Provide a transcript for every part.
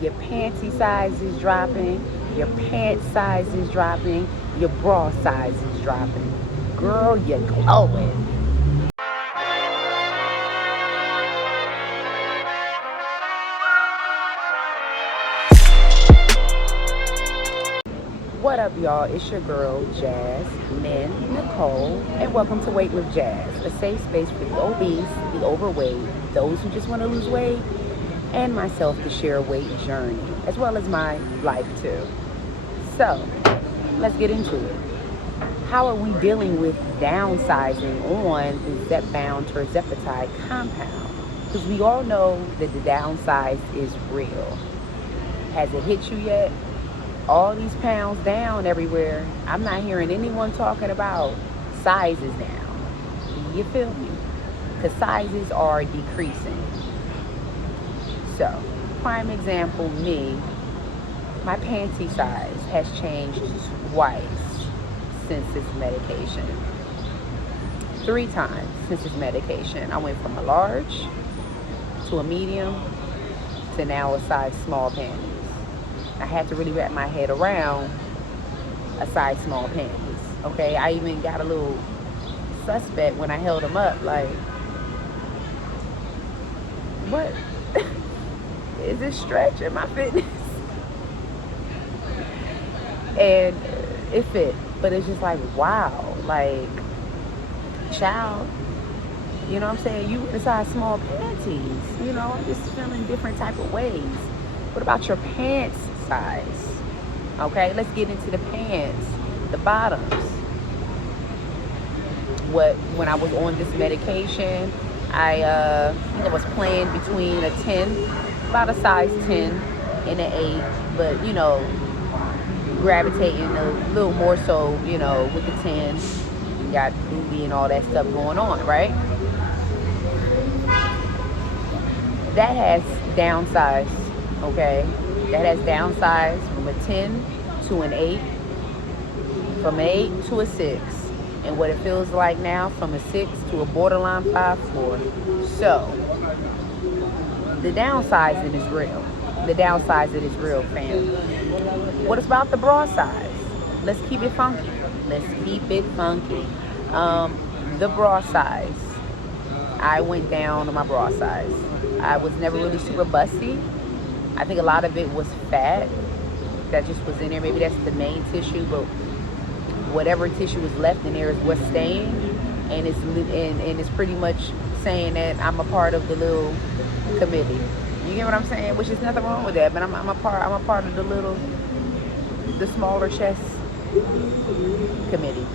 Your panty size is dropping. Your pant size is dropping. Your bra size is dropping. Girl, you're glowing. What up, y'all? It's your girl, Jasmine Nicole, and welcome to Weight with Jazz, a safe space for the obese, the overweight, those who just want to lose weight, and myself to share a weight journey, as well as my life too. So, let's get into it. How are we dealing with downsizing on the Zepbound Tirzepatide compound? Because we all know that the downsize is real. Has it hit you yet? All these pounds down everywhere. I'm not hearing anyone talking about sizes down. You feel me? Because sizes are decreasing. So, prime example, me, my panty size has changed twice since this medication. 3 times since this medication. I went from a large to a medium to now a size small panties. I had to really wrap my head around a size small panties. Okay, I even got a little suspect when I held them up, like, what? Is this stretching my fitness? And it fit, but it's just like, wow, like, child, you know what I'm saying? You in size small panties, you know, I'm just feeling different type of ways. What about your pants size? Okay, let's get into the pants, the bottoms. When I was on this medication, I think I was playing between a 10, about a size 10 and an 8, but you know, gravitating a little more so, you know, with the 10, got booby and all that stuff going on, right? That has downsized, okay? That has downsized from a 10 to an 8, from an 8 to a 6, and what it feels like now from a 6 to a borderline 5'4". So, the downsizing is real. The downsizing is real, fam. What about the bra size? Let's keep it funky. Let's keep it funky. The bra size. I went down on my bra size. I was never really super busty. I think a lot of it was fat that just was in there. Maybe that's the main tissue, but whatever tissue was left in there is what's staying, and it's pretty much saying that I'm a part of the little committee. You get what I'm saying? Which is nothing wrong with that, but I'm a part of the smaller chest committee.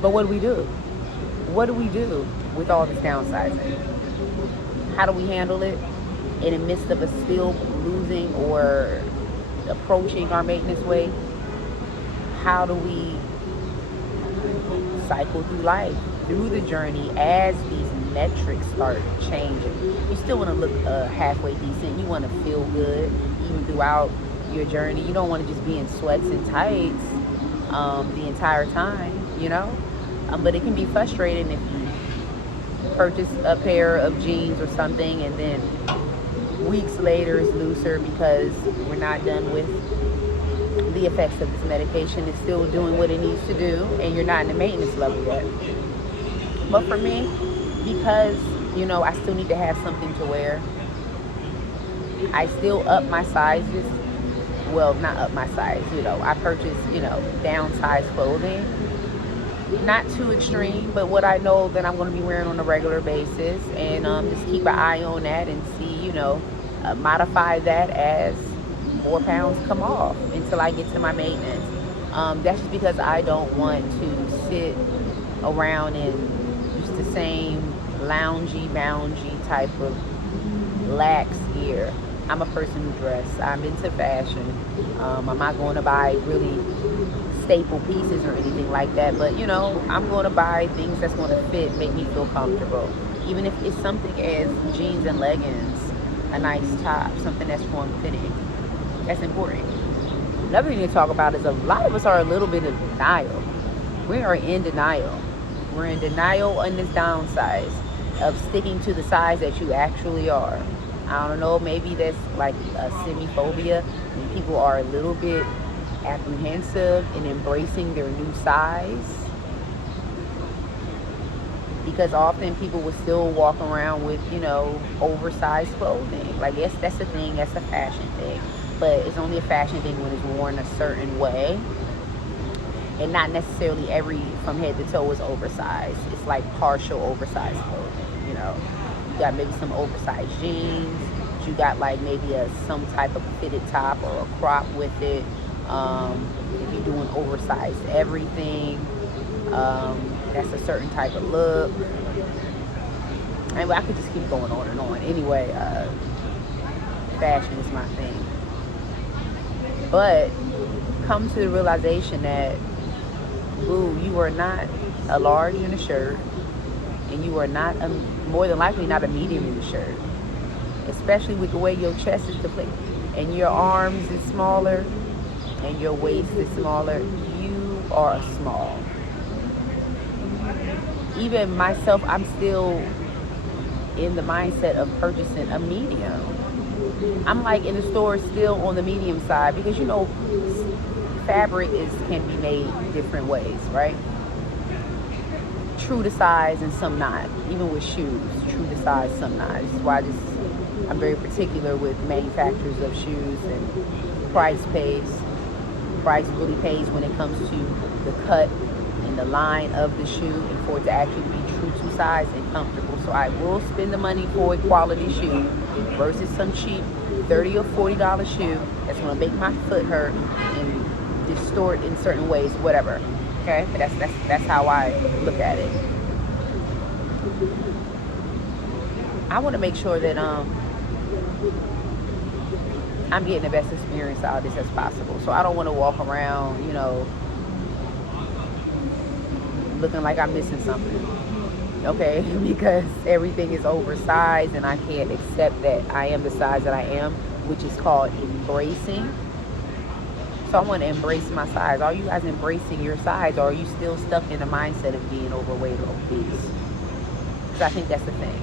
But what do we do? What do we do with all this downsizing? How do we handle it in the midst of us still losing or approaching our maintenance weight? How do we cycle through life, through the journey, as these metrics start changing? You still want to look halfway decent. You want to feel good even throughout your journey. You don't want to just be in sweats and tights the entire time, you know? But it can be frustrating if you purchase a pair of jeans or something and then weeks later it's looser because we're not done with the effects of this medication. It's still doing what it needs to do, and you're not in the maintenance level yet. But for me, because, you know, I still need to have something to wear, I still up my sizes. Well, not up my size, you know, I purchase, you know, downsized clothing. Not too extreme, but what I know that I'm going to be wearing on a regular basis, and just keep an eye on that and see, you know, modify that as more pounds come off until I get to my maintenance. That's just because I don't want to sit around in just the same loungy, boungy type of lax gear. I'm a person who dresses. I'm into fashion. I'm not going to buy really staple pieces or anything like that, but you know, I'm going to buy things that's going to fit, make me feel comfortable. Even if it's something as jeans and leggings, a nice top, something that's form-fitting. That's important. Another thing to talk about is a lot of us are a little bit in denial. We are in denial. We're in denial on this downsize. of sticking to the size that you actually are. I don't know, maybe that's like a semi-phobia, and people are a little bit apprehensive in embracing their new size, because often people will still walk around with, oversized clothing. Like, yes, that's a thing, that's a fashion thing, but it's only a fashion thing when it's worn a certain way, and not necessarily from head to toe is oversized. It's like partial oversized clothing. You got maybe some oversized jeans, you got like maybe some type of fitted top or a crop with it. If you're doing oversized everything, that's a certain type of look. I could just keep going on and on. Anyway, fashion is my thing. But come to the realization that, boo, you are not a large in a shirt, and you are not, more than likely, not a medium in the shirt. Especially with the way your chest is depleted, and your arms is smaller, and your waist is smaller. You are a small. Even myself, I'm still in the mindset of purchasing a medium. I'm like in the store still on the medium side, because fabric can be made different ways, right? True to size and some not. Even with shoes, true to size, some not. This is why I'm very particular with manufacturers of shoes, and price really pays when it comes to the cut and the line of the shoe, and for it to actually be true to size and comfortable. So I will spend the money for a quality shoe versus some cheap $30 or $40 shoe that's going to make my foot hurt and distort in certain ways, whatever. Okay, but that's how I look at it. I want to make sure that I'm getting the best experience out of this as possible. So I don't want to walk around, looking like I'm missing something. Okay, because everything is oversized, and I can't accept that I am the size that I am, which is called embracing. So I want to embrace my size. Are you guys embracing your size, or are you still stuck in the mindset of being overweight or obese? Because I think that's the thing.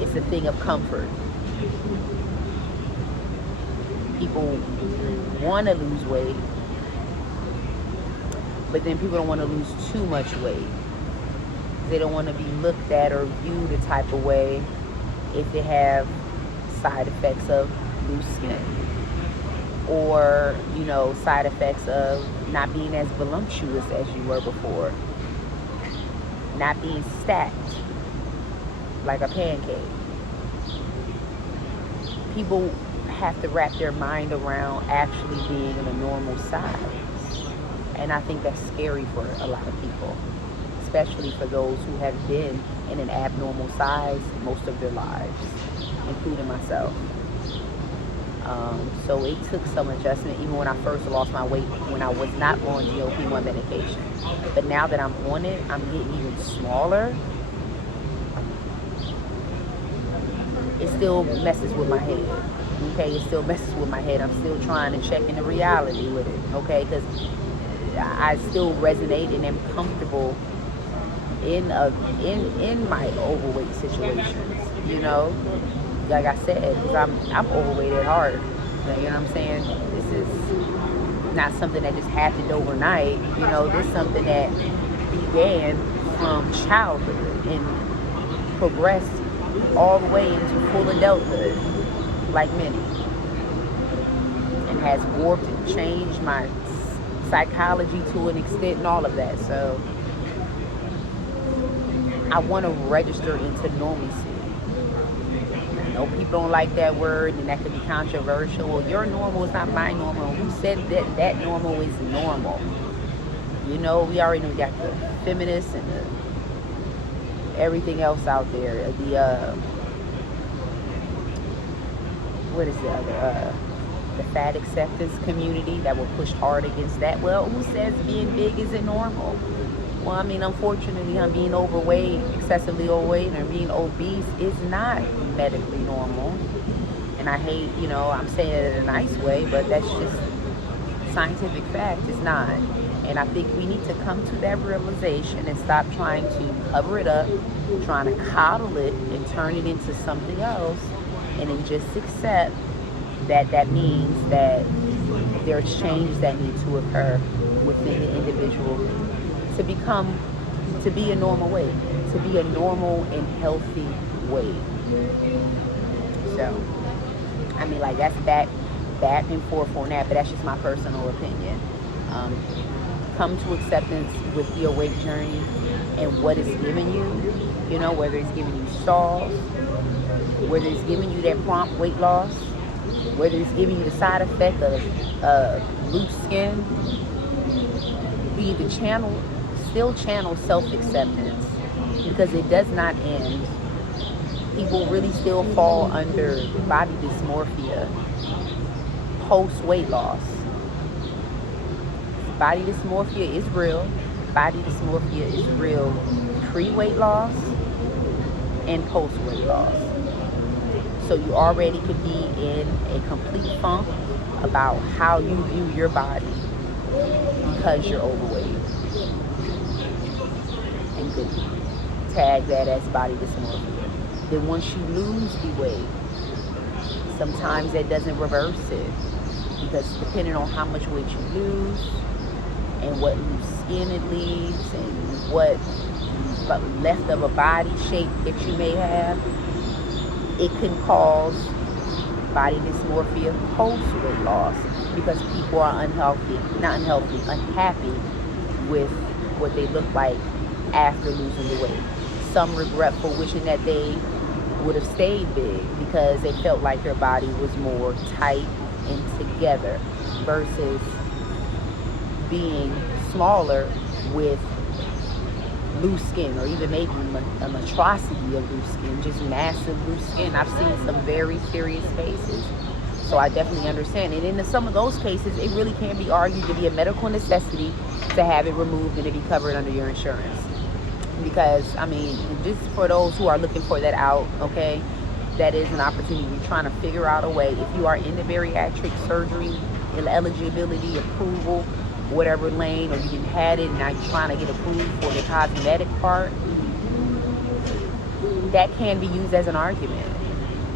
It's a thing of comfort. People want to lose weight, but then people don't want to lose too much weight. They don't want to be looked at or viewed a type of way if they have side effects of loose skin, or side effects of not being as voluptuous as you were before, not being stacked like a pancake. People have to wrap their mind around actually being in a normal size, and I think that's scary for a lot of people, especially for those who have been in an abnormal size most of their lives, including myself. So it took some adjustment, even when I first lost my weight, when I was not on GLP-1 medication. But now that I'm on it, I'm getting even smaller. It still messes with my head. Okay, it still messes with my head. I'm still trying to check into reality with it. Okay, because I still resonate and am comfortable in my overweight situations. Like I said, because I'm overweight at heart. You know what I'm saying? This is not something that just happened overnight. This is something that began from childhood and progressed all the way into full adulthood, like many, and has warped and changed my psychology to an extent and all of that. So I want to register into normalcy. People don't like that word, and that could be controversial. Well, your normal is not my normal. Who said that normal is normal? We already know we got the feminists and everything else out there. What is the other? The fat acceptance community that will push hard against that. Well, who says being big isn't normal? Well, unfortunately, being overweight, excessively overweight, or being obese is not medically normal. And I hate, I'm saying it in a nice way, but that's just scientific fact. It's not. And I think we need to come to that realization and stop trying to cover it up, trying to coddle it and turn it into something else, and then just accept that that means that there's changes that need to occur within the individual to be a normal weight, to be a normal and healthy weight. So, I mean, like, that's back and forth on that, but that's just my personal opinion. Come to acceptance with your weight journey and what it's giving you, you know, whether it's giving you stalls, whether it's giving you that prompt weight loss, whether it's giving you the side effect of loose skin. Be the still channel self-acceptance, because it does not end. People really still fall under body dysmorphia post-weight loss. Body dysmorphia is real. Body dysmorphia is real pre-weight loss and post-weight loss. So you already could be in a complete funk about how you view your body because you're overweight. And could tag that as body dysmorphia. Then once you lose the weight, sometimes that doesn't reverse it, because depending on how much weight you lose and what loose skin it leaves and what left of a body shape that you may have, it can cause body dysmorphia post-weight loss, because people are unhappy with what they look like after losing the weight. Some regretful, wishing that they would have stayed big because they felt like their body was more tight and together, versus being smaller with loose skin, or even maybe a monstrosity of loose skin, just massive loose skin. I've seen some very serious cases, so I definitely understand it. And in some of those cases, it really can be argued to be a medical necessity to have it removed and to be covered under your insurance. Because, I mean, just for those who are looking for that out, okay, that is an opportunity. You're trying to figure out a way. If you are in the bariatric surgery eligibility, approval, whatever lane, or you didn't had it and now you're trying to get approved for the cosmetic part, that can be used as an argument.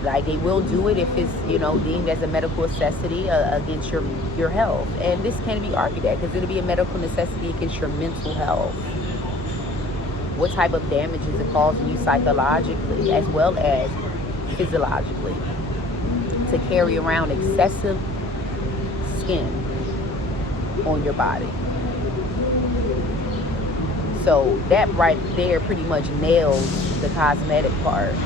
Like, they will do it if it's, you know, deemed as a medical necessity against your health. And this can be argued at, because it'll be a medical necessity against your mental health. What type of damage is it causing you psychologically as well as physiologically to carry around excessive skin on your body? So that right there pretty much nails the cosmetic part.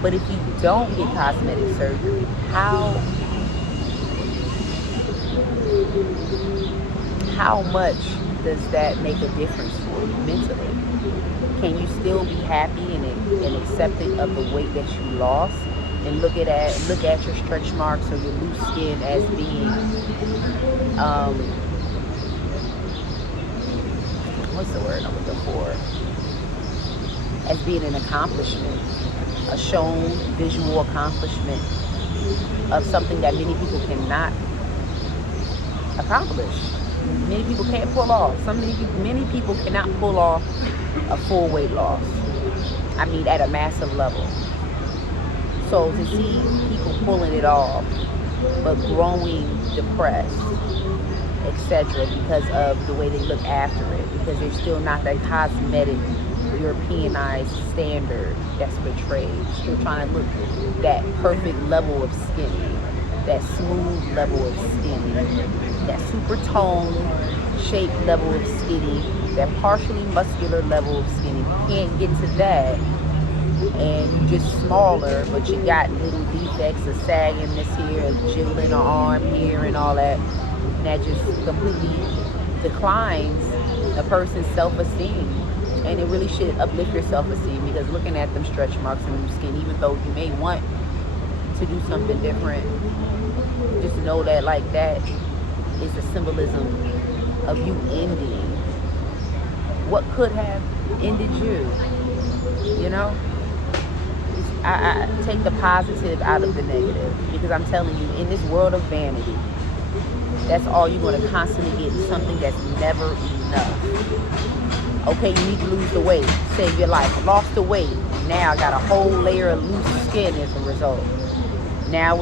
But if you don't get cosmetic surgery, how much does that make a difference for you mentally? Can you still be happy and accepting of the weight that you lost, and look at your stretch marks or your loose skin as being what's the word I'm looking for? As being an accomplishment, a shown visual accomplishment of something that many people cannot accomplish. Many people can't pull off. Many people cannot pull off a full weight loss. I mean, at a massive level. So to see people pulling it off, but growing depressed, etc., because of the way they look after it, because they're still not that cosmetic Europeanized standard that's portrayed. Still trying to look that perfect level of skinny, that smooth level of skinny, that super toned shape level of skinny, that partially muscular level of skinny. You can't get to that, and you're just smaller, but you got little defects of sagginess here, a jiggle in the arm here, and all that. And that just completely declines a person's self-esteem. And it really should uplift your self-esteem, because looking at them stretch marks in your skin, even though you may want to do something different, just know that, like, that is a symbolism of you ending what could have ended you. You know, I take the positive out of the negative, because I'm telling you, in this world of vanity, That's all you're going to constantly get, something that's never enough. Okay, you need to lose the weight. Save your life. Lost the weight. Now I got a whole layer of loose skin as a result. Now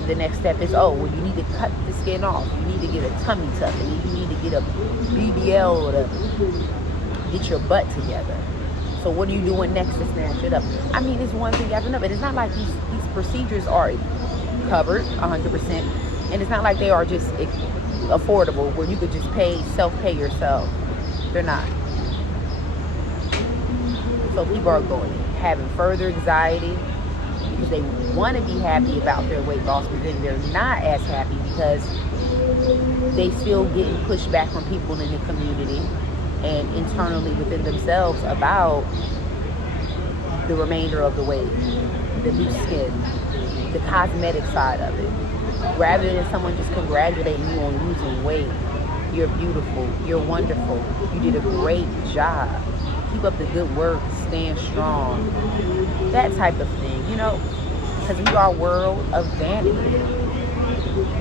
the next step is, oh, well, you need to cut the skin off. You need to get a tummy tuck. And you need to get a BBL to get your butt together. So what are you doing next to snatch it up? I mean, it's one thing after another. It's not like these procedures are covered 100%. And it's not like they are just affordable where you could just self-pay yourself. They're not. So people are having further anxiety because they want to be happy about their weight loss, but then they're not as happy because they still getting pushback from people in the community and internally within themselves about the remainder of the weight, the loose skin, the cosmetic side of it. Rather than someone just congratulating you on losing weight, you're beautiful, you're wonderful, you did a great job, keep up the good work, stand strong, that type of thing, you know, because we are a world of vanity.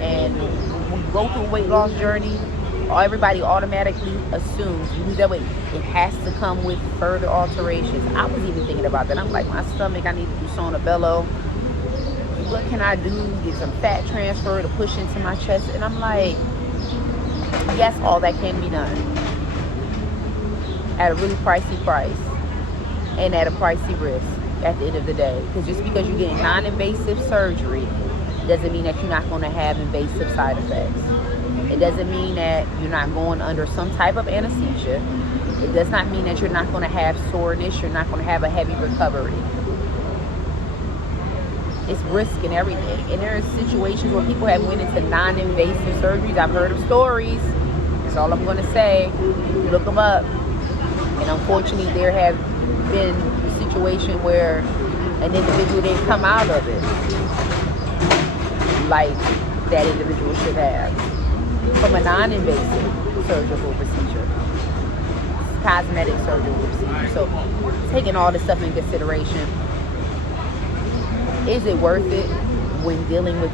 And when we go through a weight loss journey, everybody automatically assumes you lose that weight, it has to come with further alterations. I was even thinking about that. I'm like, my stomach, I need to do Sona Bello. What can I do? Get some fat transfer to push into my chest. And I'm like, yes, all that can be done at a really pricey price and at a pricey risk at the end of the day. Because just because you're getting non-invasive surgery doesn't mean that you're not going to have invasive side effects. It doesn't mean that you're not going under some type of anesthesia. It does not mean that you're not going to have soreness. You're not going to have a heavy recovery. It's risk and everything. And there are situations where people have went into non-invasive surgeries. I've heard of stories. That's all I'm going to say. Look them up. And unfortunately, there have been a situation where an individual didn't come out of it like that individual should have from a non-invasive surgical procedure, cosmetic surgical procedure. So taking all this stuff in consideration, is it worth it when dealing with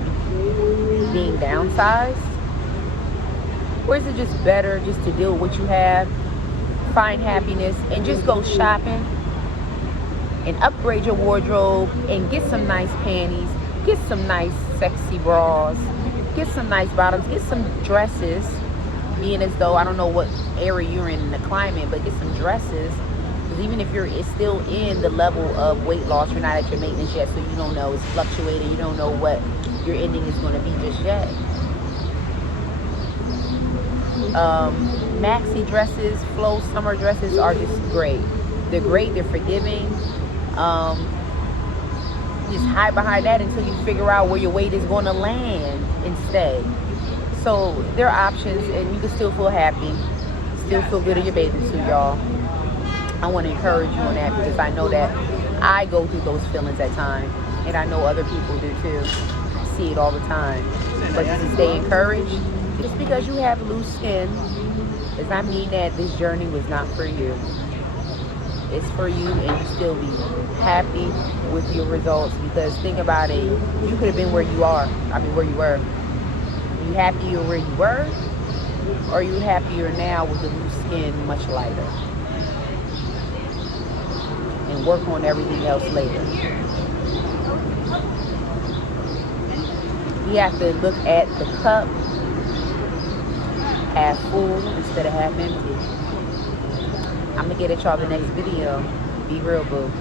being downsized? Or is it just better just to deal with what you have, find happiness, and just go shopping and upgrade your wardrobe and get some nice panties, get some nice sexy bras, get some nice bottoms, get some dresses, being as though, I don't know what area you're in the climate, but get some dresses. Because even if it's still in the level of weight loss, you're not at your maintenance yet, so you don't know, it's fluctuating, you don't know what your ending is going to be just yet. Maxi dresses, flow summer dresses are just great. They're great, they're forgiving. Just hide behind that until you figure out where your weight is going to land and stay. So there are options, and you can still feel happy, still feel good in your bathing suit, y'all. I want to encourage you on that because I know that I go through those feelings at times, and I know other people do too. I see it all the time. But just stay encouraged. Just because you have loose skin does not mean that this journey was not for you. It's for you, and you still be happy with your results, because think about it, you could have been where you were. You happier where you were, or you happier now with the loose skin much lighter? And work on everything else later. We have to look at the cup half full instead of half empty. I'm gonna get at y'all the next video. Be real, boo.